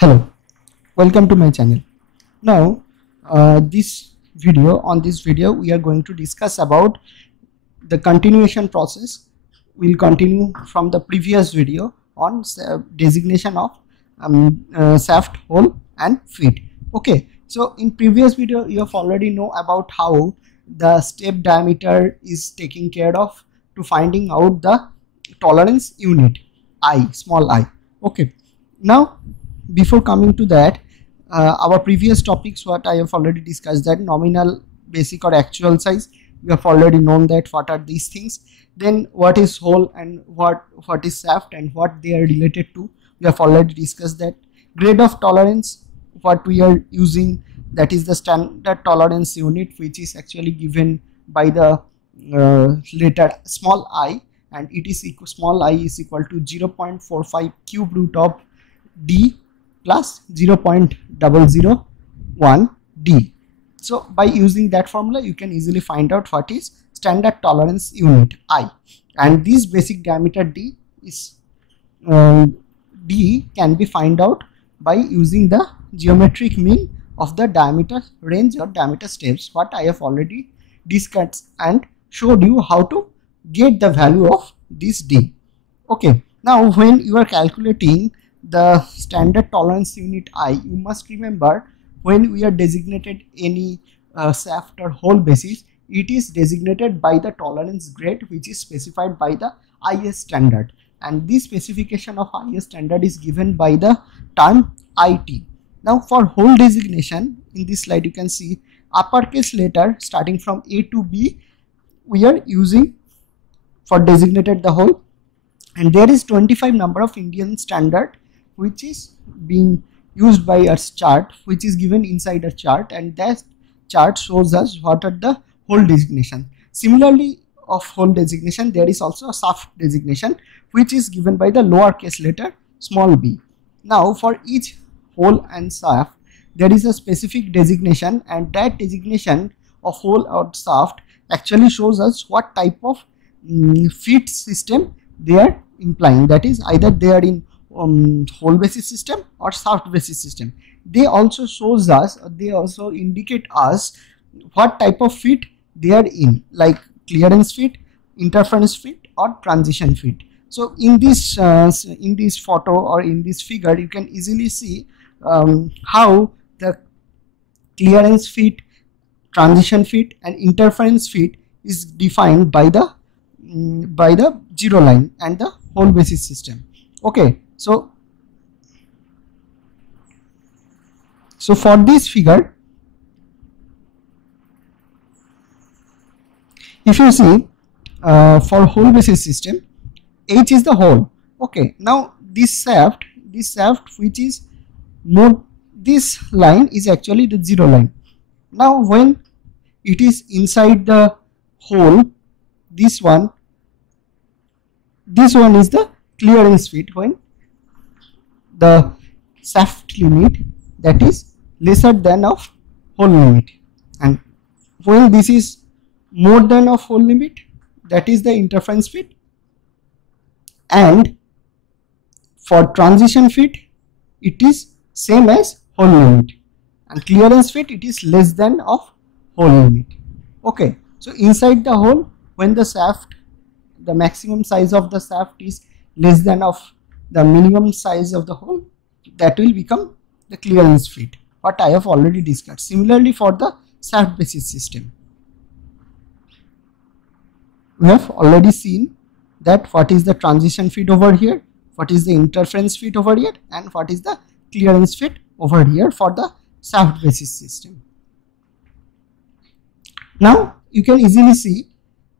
Hello, welcome to my channel. Now this video we are going to discuss about the continuation process. We'll continue from the previous video on designation of shaft, hole and feet. Okay, so in previous video you have already know about how the step diameter is taken care of to finding out the tolerance unit I, small I. Okay, now before coming to that, our previous topics what I have already discussed, that nominal, basic or actual size, we have already known that what are these things. Then what is hole and what is shaft and what they are related to, we have already discussed that. Grade of tolerance, what we are using, that is the standard tolerance unit, which is actually given by the letter small I, and it is small I is equal to 0.45 cube root of d plus 0.001 d. So by using that formula you can easily find out what is standard tolerance unit I, and this basic diameter d is d can be find out by using the geometric mean of the diameter range or diameter steps, what I have already discussed and showed you how to get the value of this d. Okay, now when you are calculating the standard tolerance unit I, you must remember when we are designated any shaft or hole basis, it is designated by the tolerance grade which is specified by the IS standard, and this specification of IS standard is given by the term IT. Now for hole designation, in this slide you can see uppercase letter starting from A to B we are using for designated the hole, and there is 25 number of Indian standard which is being used by our chart, which is given inside a chart, and that chart shows us what are the hole designation. Similarly of hole designation, there is also a shaft designation which is given by the lowercase letter small b. Now for each hole and shaft there is a specific designation, and that designation of hole or shaft actually shows us what type of feet system they are implying, that is either they are in hole basis system or shaft basis system. They also shows us, they also indicate us what type of feet they are in, like clearance feet, interference feet or transition feet. So in this photo or in this figure you can easily see how the clearance feet, transition feet and interference feet is defined by the zero line and the hole basis system. Okay, so for this figure, if you see for hole basis system, H is the hole. Okay, now this shaft which is more, this line is actually the zero line. Now when it is inside the hole, this one is the clearance feet when the shaft limit that is lesser than of hole limit, and when this is more than of hole limit, that is the interference feet, and for transition feet it is same as hole limit, and clearance feet it is less than of hole limit. Okay, so inside the hole, when the shaft, the maximum size of the shaft is less than of the minimum size of the hole, that will become the clearance feet, what I have already discussed. Similarly for the shaft basis system, we have already seen that what is the transition feet over here, what is the interference feet over here, and what is the clearance feet over here for the shaft basis system. Now you can easily see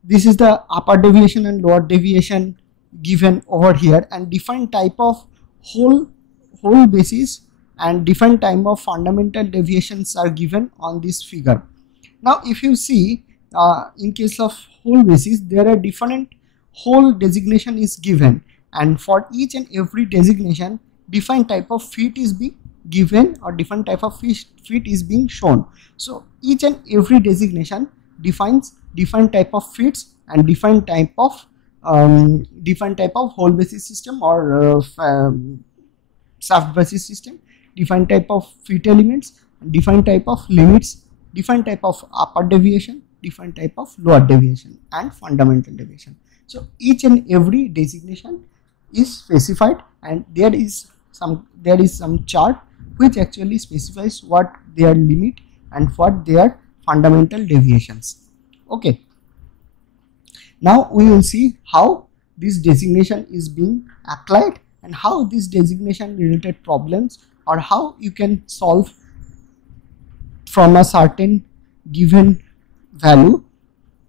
this is the upper deviation and lower deviation given over here, and different type of hole basis and different type of fundamental deviations are given on this figure. Now if you see in case of hole basis, there are different hole designation is given, and for each and every designation different type of feet is being given or different type of feet is being shown. So each and every designation defines different type of feet and different type of hole basis system or shaft basis system, different type of fit elements, different type of limits, different type of upper deviation, different type of lower deviation, and fundamental deviation. So each and every designation is specified, and there is some chart which actually specifies what their limit and what their fundamental deviations. Okay, now we will see how this designation is being applied and how this designation related problems, or how you can solve from a certain given value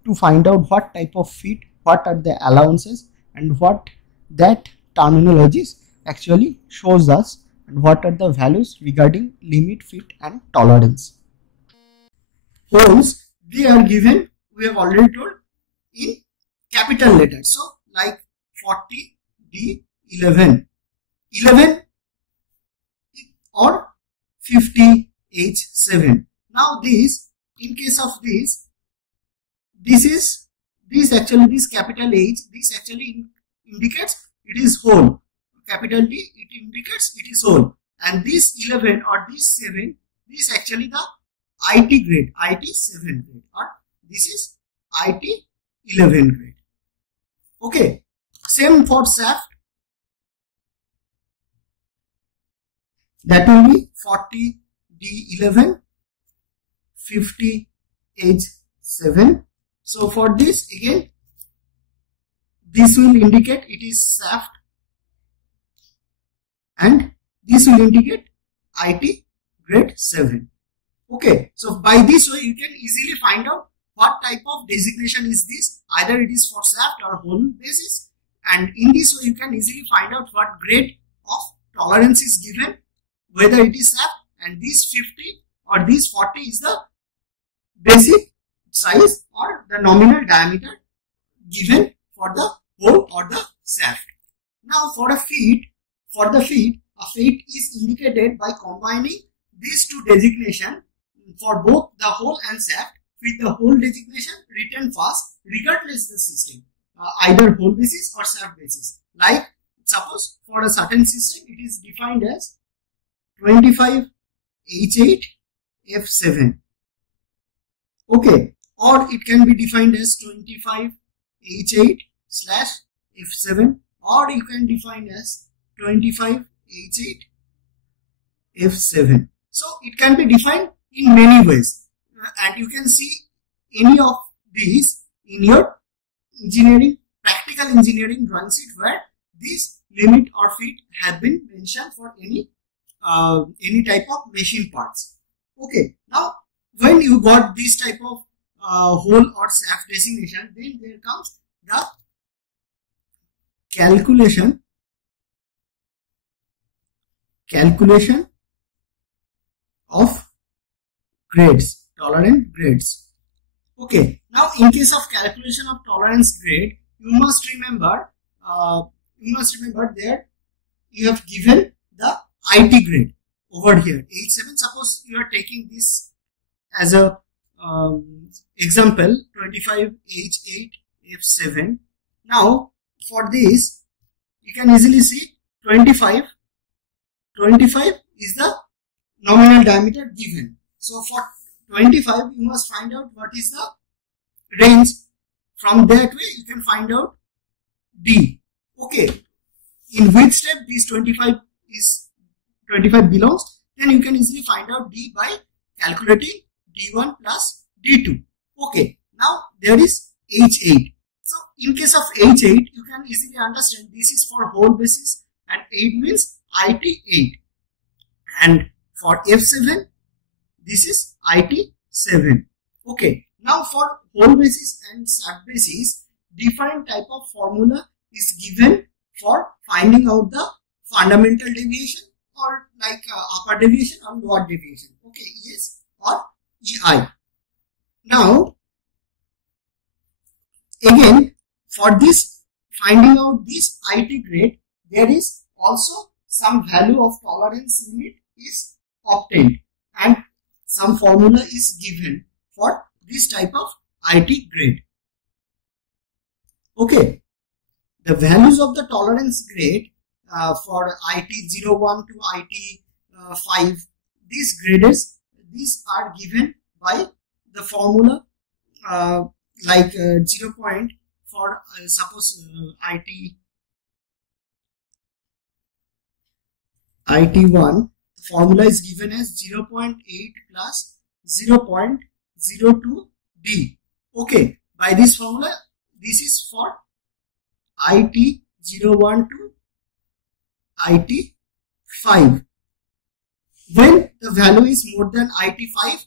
to find out what type of fit, what are the allowances, and what that terminologies actually shows us, and what are the values regarding limit, fit, and tolerance. Holes, they are given, we have already told, in capital letters. So like 40 D 11, 11 or 50 H 7. Now this, in case of this capital H, this actually indicates it is whole. Capital D, it indicates it is whole. And this 11 or this 7, this is actually the IT grade, IT 7 grade, or this is IT 11 grade. Okay, same for shaft. That will be 40 D 11, 50 H 7. So for this, again, this will indicate it is shaft, and this will indicate IT grade 7. Okay, so by this way you can easily find out what type of designation is this, either it is for shaft or hole basis, and in this way you can easily find out what grade of tolerance is given, whether it is shaft, and this 50 or this 40 is the basic size or the nominal diameter given for the hole or the shaft. Now for a feet, a feet is indicated by combining these two designations for both the hole and shaft with the hole designation written first regardless the system, either hole basis or shaft basis. Like suppose for a certain system it is defined as 25 H8 F7. Okay, or it can be defined as 25 H8 slash F7, or you can define as 25 H8 F7. So it can be defined in many ways, and you can see any of these in your engineering, practical engineering drawing sheet, where this limit or fit have been mentioned for any type of machine parts. Okay, now when you got this type of hole or shaft designation, then there comes the calculation of grades, tolerance grades. Okay, now in case of calculation of tolerance grade, you must remember there you have given the IT grade over here, H7. Suppose you are taking this as a example, 25 H8 F7. Now for this you can easily see 25 is the nominal diameter given. So for 25 you must find out what is the range. From that way you can find out D. Okay, in which step this 25 belongs, then you can easily find out D by calculating D1 plus D2. Okay, now there is H8. So in case of H8 you can easily understand this is for hole basis, and 8 means IT8, and for F7 this is IT7. Okay, now for hole basis and shaft basis, different type of formula is given for finding out the fundamental deviation, or like upper deviation or lower deviation. Okay, ES or EI. Now again, for this finding out this IT grade, there is also some value of tolerance unit is obtained, and some formula is given for this type of IT grade. Okay, the values of the tolerance grade for IT01 to 5. These grades, these are given by the formula like 0. For suppose IT1, the formula is given as 0.8 plus 0.02 D. Okay, by this formula, this is for IT01 to IT5. When the value is more than IT5,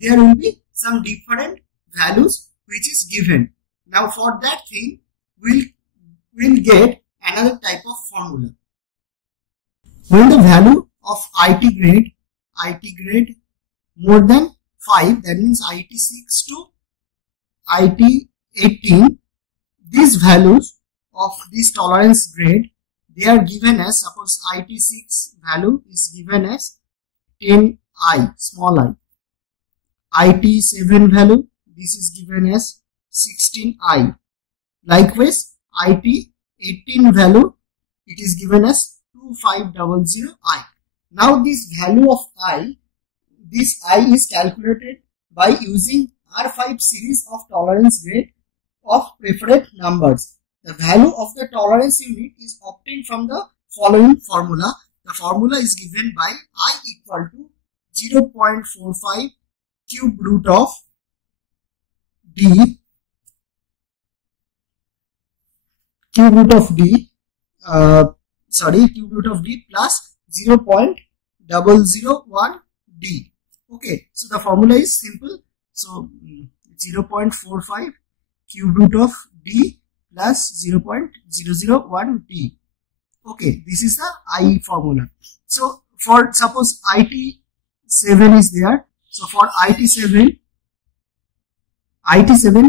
there will be some different values which is given. Now for that thing, we'll get another type of formula. When the value of IT grade more than 5, that means IT6 to IT18, these values of this tolerance grade, they are given as, suppose IT6 value is given as 10i, small I. IT7 value, this is given as 16i. Likewise, IT18 value, it is given as 2500i. Now this value of I, this I is calculated by using R5 series of tolerance grade of preferred numbers. The value of the tolerance unit is obtained from the following formula. The formula is given by I equal to 0.45 cube root of D, cube root of D plus 0.001 D. Okay, so the formula is simple. So 0.45 cube root of D plus 0.001 D. Okay, this is the I formula. So for suppose IT7 is there. So for IT7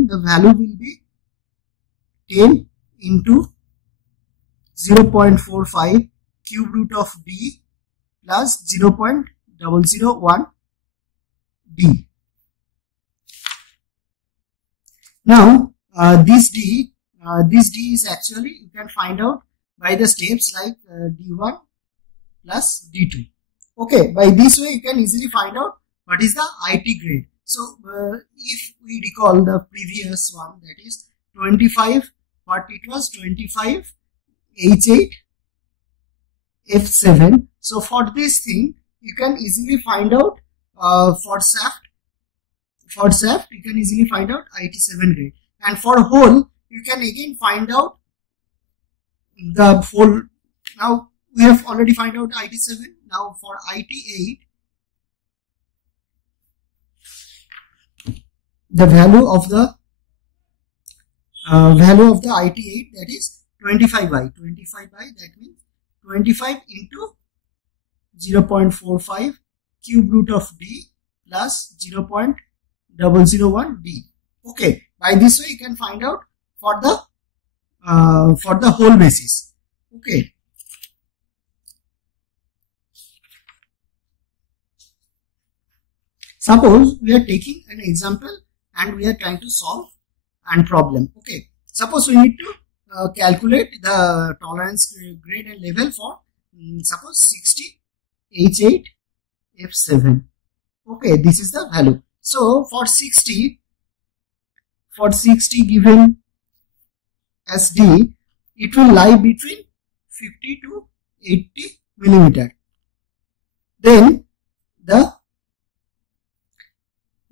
the value will be 10 into 0.45 cube root of D plus 0.001 D. Now this D is actually, you can find out by the steps like D1 plus D2. Okay, by this way you can easily find out what is the IT grade. So if we recall the previous one, that is 25, what it was, 25 H8 F7. So for this thing you can easily find out for shaft you can easily find out IT7 grade, and for hole you can again find out the whole. Now we have already find out IT7. Now for IT8, the value of the IT8, that is 25i. That means 25 into 0.45 cube root of D plus 0.001 D. Okay, by this way you can find out for the whole basis. Okay. Suppose we are taking an example and we are trying to solve a problem. Okay, suppose we need to calculate the tolerance grade and level for suppose 60 H8 F7. Okay, this is the value. So for 60 given as D, it will lie between 50 to 80 millimeter. Then the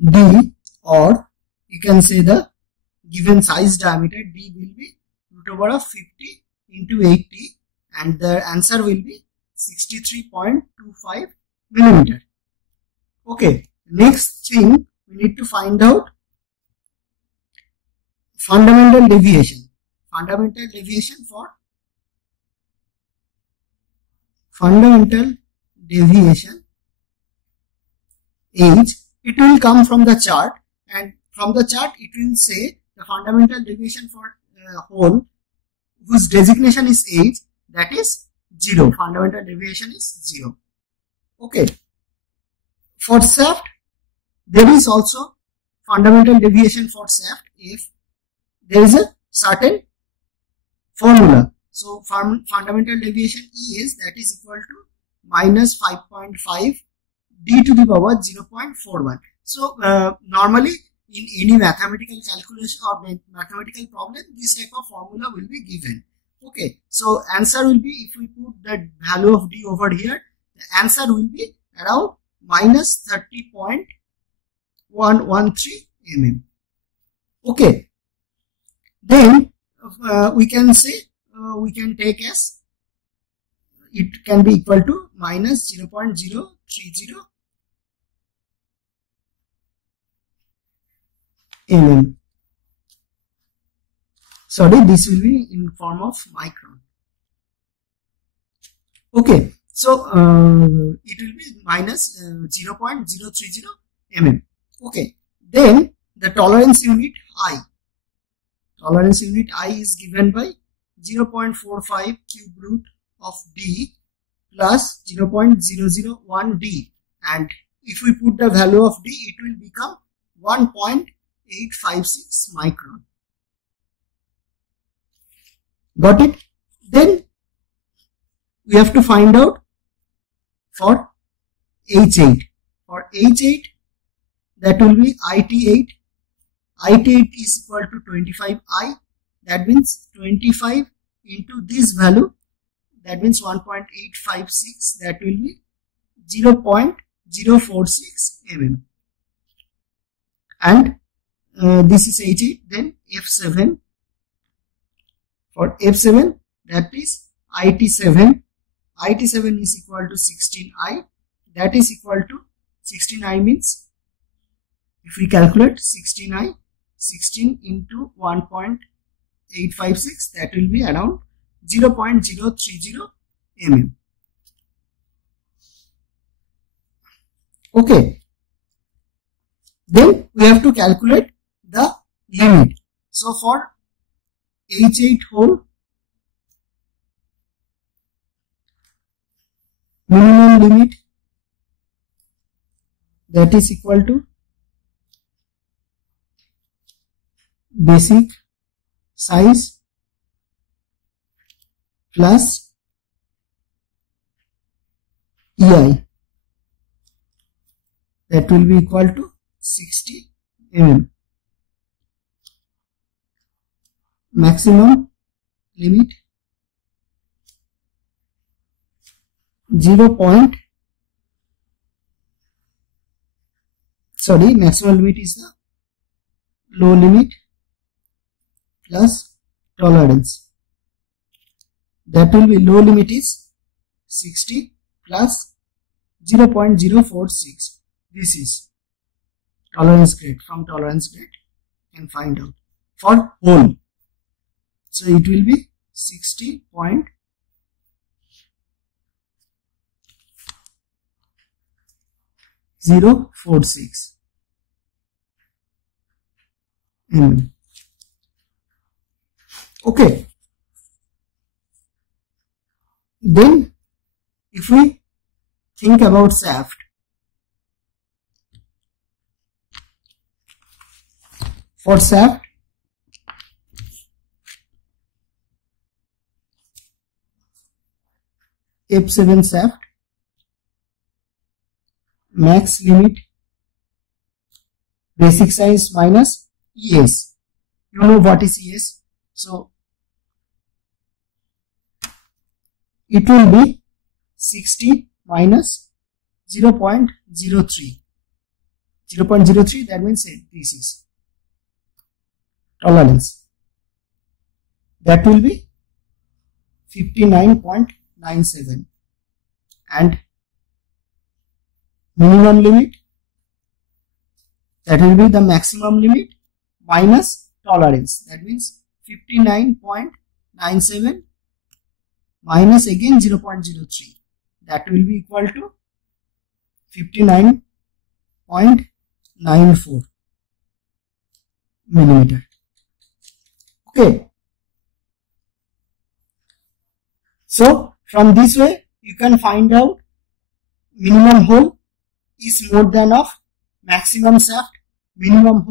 D, or you can say the given size diameter D, will be root over of 50 into 80, and the answer will be 63.25 millimeter. Okay, next thing we need to find out fundamental deviation. Fundamental deviation H, it will come from the chart, and from the chart it will say the fundamental deviation for hole whose designation is H, that is 0. Fundamental deviation is 0. Okay. For shaft, there is also fundamental deviation for shaft if there is a certain formula. So fundamental deviation E is, that is equal to minus 5.5 d to the power 0.41. So normally in any mathematical calculation or mathematical problem, this type of formula will be given. Okay, so answer will be, if we put the value of d over here, the answer will be around minus 30.113 mm. Okay, then we can say, we can take as it can be equal to minus 0.030 mm. Sorry, this will be in form of micron. Okay, so it will be minus 0.030 mm. Okay, then the tolerance unit I. Tolerance unit I is given by 0.45 cube root of d plus 0.001 d, and if we put the value of d, it will become 1.856 micron. Got it? Then we have to find out for H8. For H8, that will be IT8. IT8 is equal to 25I. That means 25 into this value. That means 1.856. That will be 0.046 mm. And this is H8. Then F7. For F7, that is IT7. IT7 is equal to 16I. That is equal to 16I means, if we calculate 16I, 16 into 1.856, that will be around 0.030 mm. Okay. Then we have to calculate the limit. So for H8 hole, minimum limit, that is equal to basic size plus EI, that will be equal to 60 mm. Maximum limit maximum limit is the low limit plus tolerance. That will be, low limit is 60 plus 0.046. This is tolerance grade. From tolerance grade you can find out for hole. So it will be 60.046 mm. Okay. Then if we think about shaft, for shaft, F7 shaft, max limit, basic size minus ES. You know what is ES? So it will be 60 minus 0.03. 0.03, that means this is tolerance. That will be 59.97. And minimum limit, that will be the maximum limit minus tolerance. That means 59.97 minus again 0.03. That will be equal to 59.94 millimeter. Okay. So from this way you can find out minimum hole is more than of maximum shaft. Minimum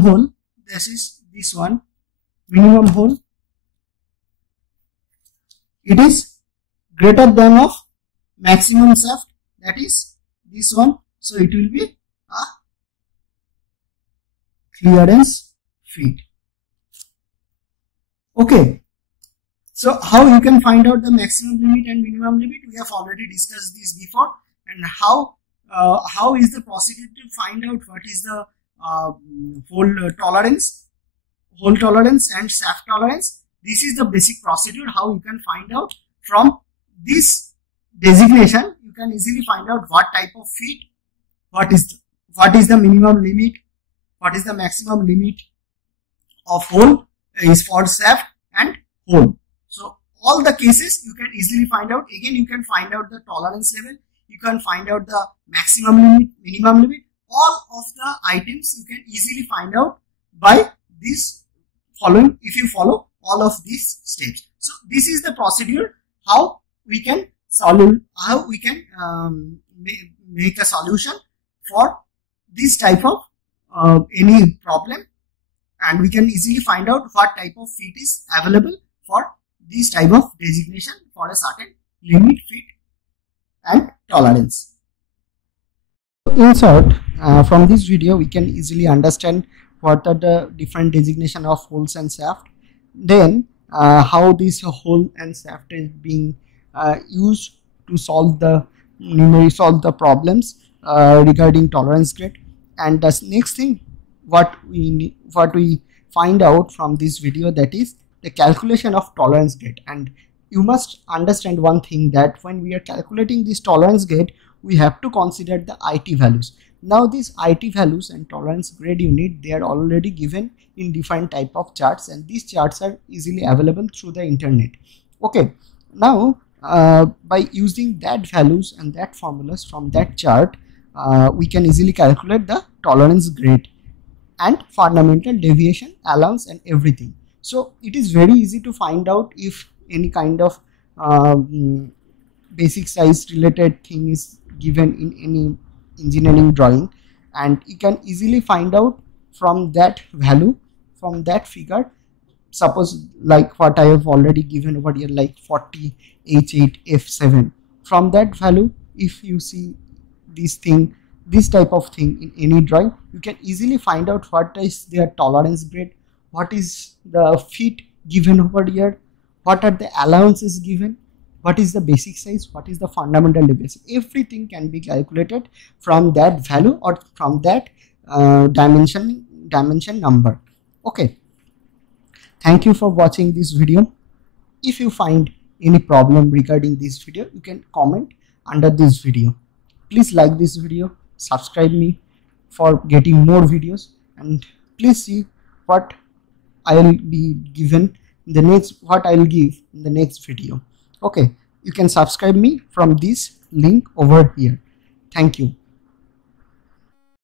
hole, this is this one, minimum hole, it is greater than of maximum shaft, that is this one. So it will be a clearance feet. Okay. So how you can find out the maximum limit and minimum limit? We have already discussed this before. And how is the procedure to find out what is the hole tolerance and shaft tolerance? This is the basic procedure how you can find out. From this designation you can easily find out what type of feet, what is the minimum limit, what is the maximum limit of hole is for shaft and hole. So all the cases you can easily find out. Again, you can find out the tolerance level, you can find out the maximum limit, minimum limit. All of the items you can easily find out by this following, if you follow all of these steps. So this is the procedure how we can solve, how we can make a solution for this type of any problem, and we can easily find out what type of feet is available for this type of designation for a certain limit, fit and tolerance. In short, from this video we can easily understand what are the different designation of holes and shaft, then how this hole and shaft is being used to solve the problems regarding tolerance grade. And the next thing what we find out from this video, that is the calculation of tolerance grade. And you must understand one thing, that when we are calculating this tolerance grade we have to consider the IT values. Now these IT values and tolerance grade unit, they are already given in different type of charts, and these charts are easily available through the internet. Okay, now by using that values and that formulas from that chart, we can easily calculate the tolerance grade and fundamental deviation, allowance and everything. So it is very easy to find out if any kind of basic size related thing is given in any engineering drawing, and you can easily find out from that value, from that figure. Suppose like what I have already given over here, like 40 H8 F7, from that value if you see this type of thing in any drawing, you can easily find out what is their tolerance grade, what is the feet given over here, what are the allowances given, what is the basic size, what is the fundamental deviation. Everything can be calculated from that value or from that dimension number. Okay, thank you for watching this video. If you find any problem regarding this video, you can comment under this video. Please like this video, subscribe me for getting more videos, and please see what I will be given in the next, what I will give in the next video. Okay, you can subscribe me from this link over here. Thank you.